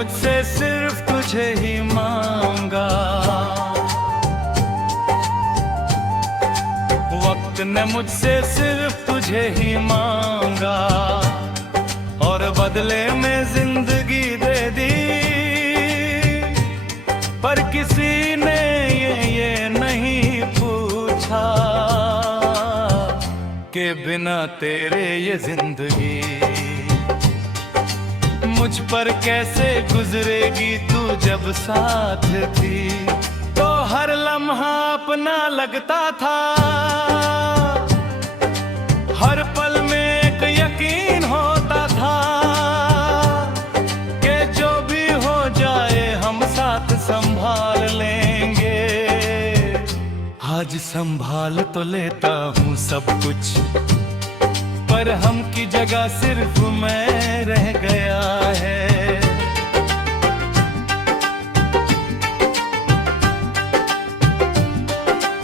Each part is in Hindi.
मुझसे सिर्फ तुझे ही मांगा, वक्त ने मुझसे सिर्फ तुझे ही मांगा, और बदले में जिंदगी दे दी। पर किसी ने ये नहीं पूछा कि बिना तेरे ये जिंदगी मुझ पर कैसे गुजरेगी। तू जब साथ थी तो हर लम्हा अपना लगता था, हर पल में एक यकीन होता था कि जो भी हो जाए हम साथ संभाल लेंगे। आज संभाल तो लेता हूँ सब कुछ, पर हम की जगह सिर्फ मैं रह गया है।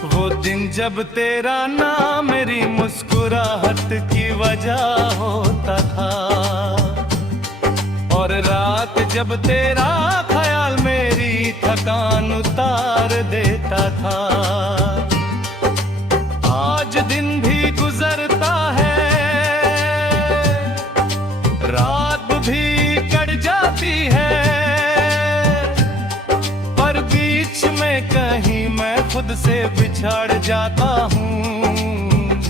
वो दिन जब तेरा नाम मेरी मुस्कुराहट की वजह होता था, और रात जब तेरा ख्याल मेरी थकान उतार देता था। आज दिन भी गुजरता है, रात भी कट जाती है, पर बीच में कहीं मैं खुद से बिछड़ जाता हूँ।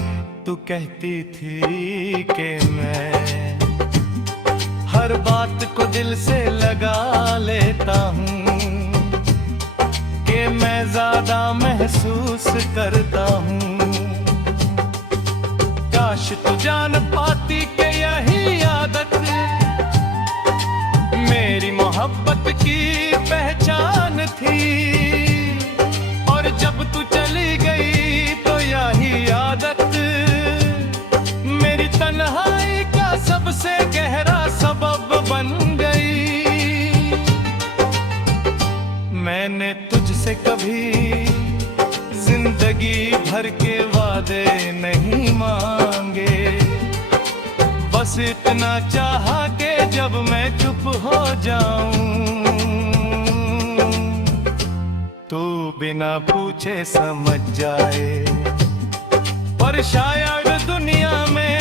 तू कहती थी कि मैं हर बात को दिल से लगा लेता हूँ, कि मैं ज्यादा महसूस करता हूँ। काश तू जान पाती कि यही आदत मेरी मोहब्बत की पहचान थी, और जब तू चली गई तो यही आदत मेरी तन्हाई का सबसे गहरा सबब बन गई। मैंने तुझसे कभी जिंदगी भर के वादे नहीं मांगे, बस इतना चाहा कि जब मैं चुप हो जाऊं तू बिना पूछे समझ जाए। पर शायद दुनिया में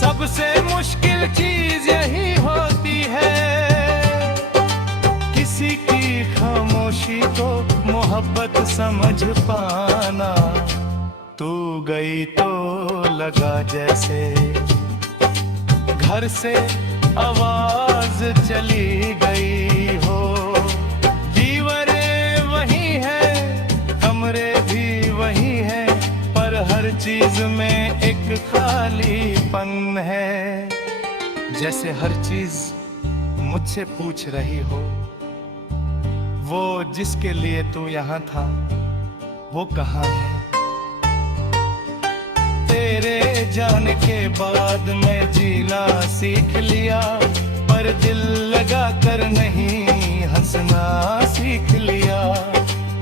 सबसे मुश्किल चीज यही होती है, किसी की खामोशी को मोहब्बत समझ पाना। तू गई तो लगा जैसे घर से आवाज चली गई हो। दीवारें वही है, कमरे भी वही है, पर हर चीज में एक खालीपन है। जैसे हर चीज मुझसे पूछ रही हो, वो जिसके लिए तू यहाँ था वो कहाँ है। तेरे जाने के बाद मैं जीना सीख लिया, पर दिल लगा कर नहीं हंसना सीख लिया।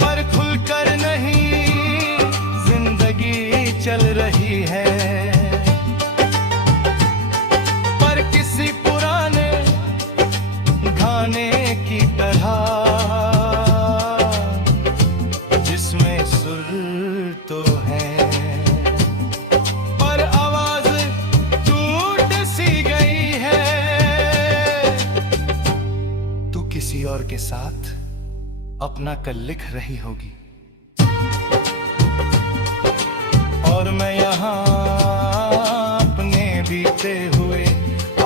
पर खुलकर नहीं जिंदगी चल रही है, पर किसी पुराने गाने की तरह जिसमें सुर तो है पर आवाज टूट सी गई है। तू किसी और के साथ अपना कल लिख रही होगी, और मैं यहाँ अपने बीते हुए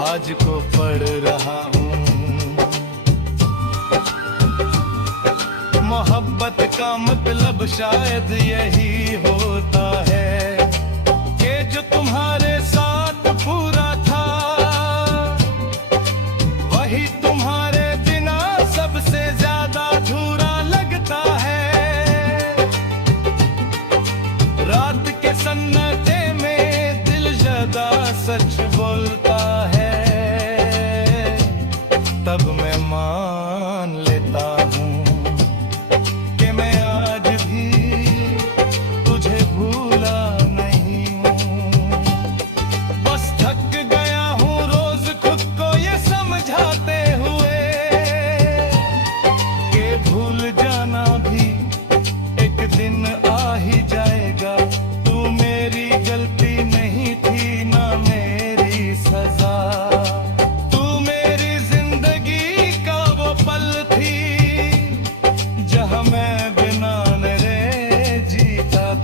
आज को पढ़ रहा हूँ। मोहब्बत का मतलब शायद यही होता है कि जो तुम्हारे साथ पूरा था वही तुम्हारे बिना सबसे ज्यादा अधूरा लगता है। रात के सन्नाटे में दिल ज्यादा सच बोलता है, तब मैं मान लेता हूँ कि मैं आज भी तुझे भूला नहीं हूँ। बस थक गया हूँ रोज खुद को ये समझाता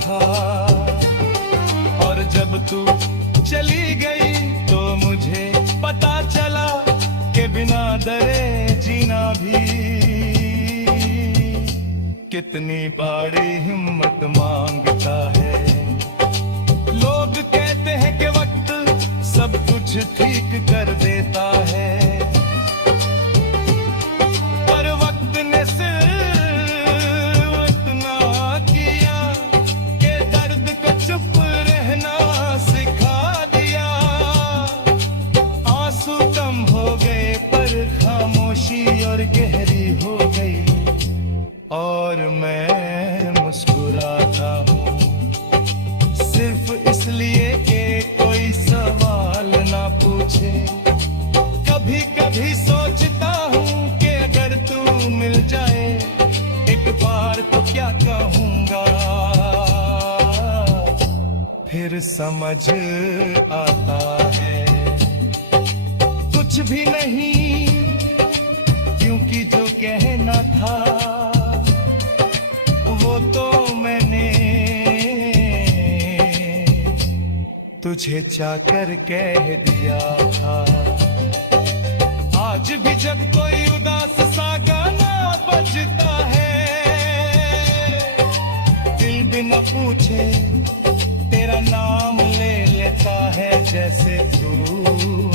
था। और जब तू चली गई तो मुझे पता चला कि बिना डरे जीना भी कितनी बड़ी हिम्मत मांगता है। लोग कहते हैं कि वक्त सब कुछ ठीक कर देता है, पर वक्त ने सिर्फ इतना किया कि दर्द को चुप रहना सिखा दिया। आंसू कम हो गए पर खामोशी और गहरी हो गई, और मैं मुस्कुराता हूँ सिर्फ इसलिए कि कोई सवाल ना पूछे। कभी कभी सोचता हूँ कि अगर तू मिल जाए एक बार तो क्या कहूँगा। फिर समझ आता है कुछ भी नहीं, क्योंकि जो कहना था वो तो मैंने तुझे चाहकर कह दिया था। आज भी जब कोई उदास सा गाना बजता है, दिल बिना पूछे तेरा नाम ले लेता है, जैसे तू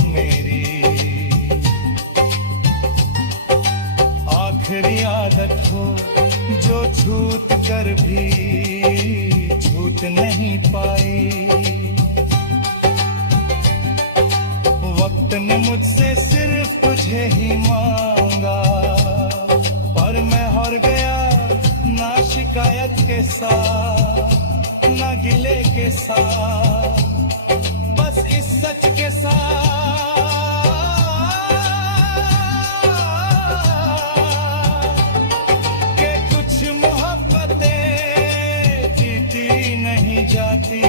मेरी आखिरी आदत हो जो छूट कर भी छूट नहीं पाई। वक्त ने मुझसे सिर्फ तुझे ही मांगा, पर मैं हार गया ना शिकायत के साथ ना गिले के साथ, बस इस सच के साथ कि कुछ मोहब्बतें जीती नहीं जाती,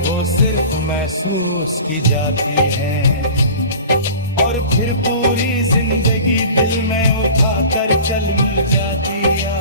वो सिर्फ महसूस की जाती हैं, और फिर पूरी जिंदगी दिल में उठा कर चल मिल जाती है।